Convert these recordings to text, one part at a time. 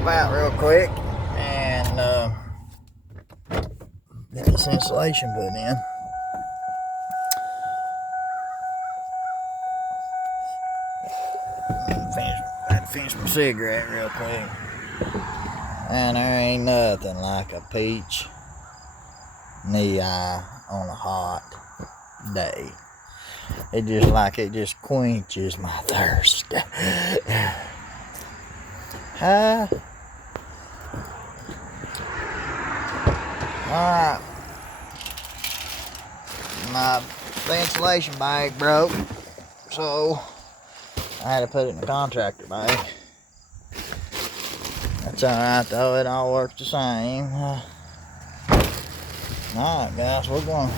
pop out real quick and get this insulation put in. I finish my cigarette real quick. And there ain't nothing like a peach knee-eye on a hot day. It just quenches my thirst. Huh? Alright. The insulation bag broke, so I had to put it in the contractor bag. That's alright though, it all works the same. Alright guys, we're going.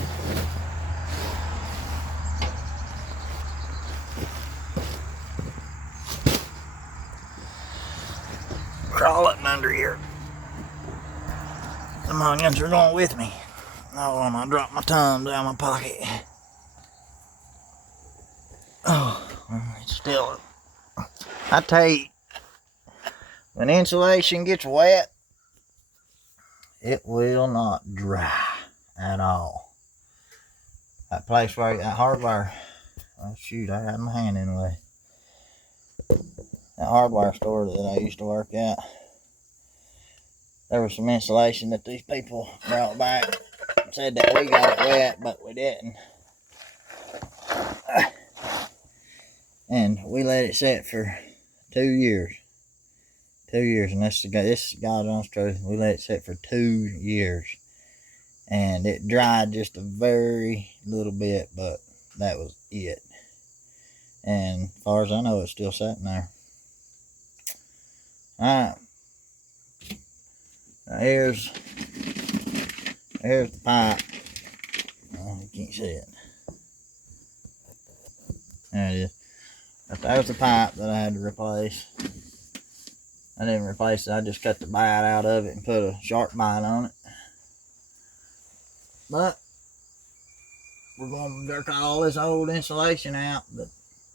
Crawling under here. The onions are going with me. Oh, I dropped my Tums out of my pocket. Oh, it's still. I tell you, when insulation gets wet, it will not dry at all. That place where that hardware, oh shoot, I had my hand in the way. That hardware store that I used to work at, there was some insulation that these people brought back. Said that we got it wet, but we didn't. And we let it sit for 2 years. 2 years, and this is God's honest truth. We let it sit for 2 years. And it dried just a very little bit, but that was it. And as far as I know, it's still sitting there. Alright. Now here's the pipe. Oh, you can't see it. There it is. But there's the pipe that I had to replace. I didn't replace it, I just cut the bite out of it and put a sharp bite on it. But we're going to jerk all this old insulation out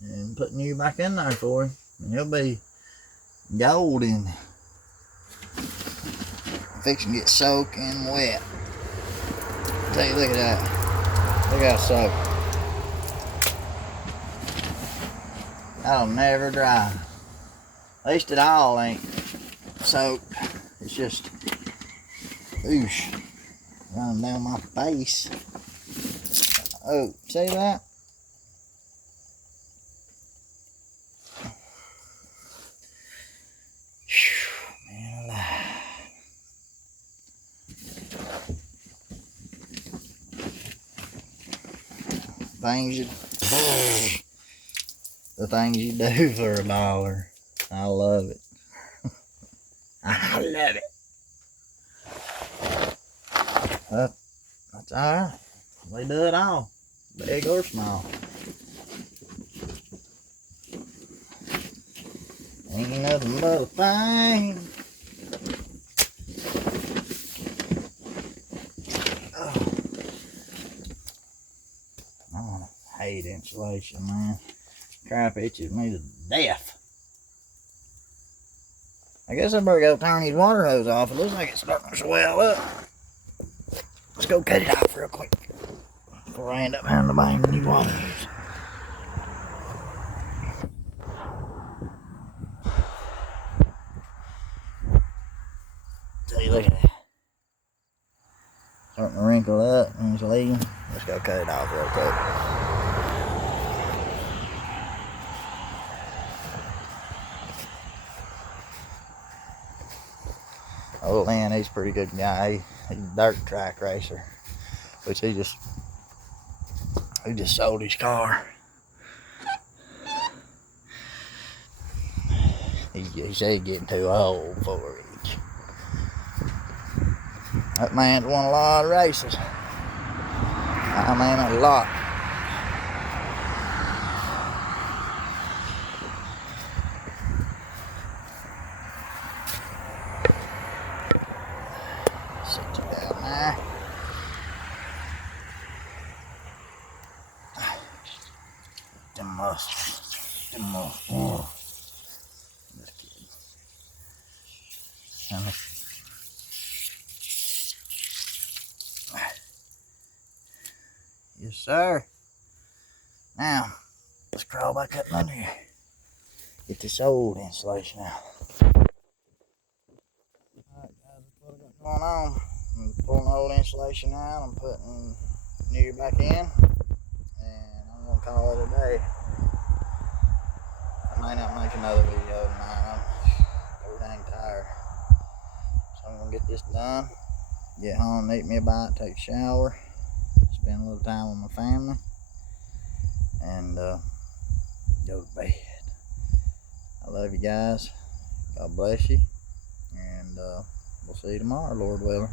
and put new back in there for him. And he'll be golden. Fixing to get soaking wet. Tell you, look at that. Look how soaked. That'll never dry. At least it all ain't soaked. It's just whoosh running down my face. Oh, see that? Man alive. The things you do for $1. I love it. I love it. But that's alright. We do it all, big or small. Ain't nothing but a thing. Oh, I hate insulation, man. Crap itches me to death. I guess I better go turn these water hose off. It looks like it's starting to swell up. Let's go cut it off real quick before I end up having to buy new water hose. Tell you, look at that. Starting to wrinkle up and it's leaking. Let's go cut it off real quick. Oh man, he's a pretty good guy. He's a dirt track racer, which he just sold his car. He said he's getting too old for it. That man's won a lot of races. I mean, a lot. Sit you down there. Them muscles. Just kidding. Yes, sir. Now, let's crawl back up under here. Get this old insulation out. Alright, guys, that's what I got going on. I'm pulling the old insulation out. I'm putting new back in. And I'm going to call it a day. I might not make another video tonight. I'm so dang tired. So I'm going to get this done. Get home, eat me a bite, take a shower. Spend a little time with my family. And go to bed. I love you guys. God bless you. And we'll see you tomorrow, Lord willing.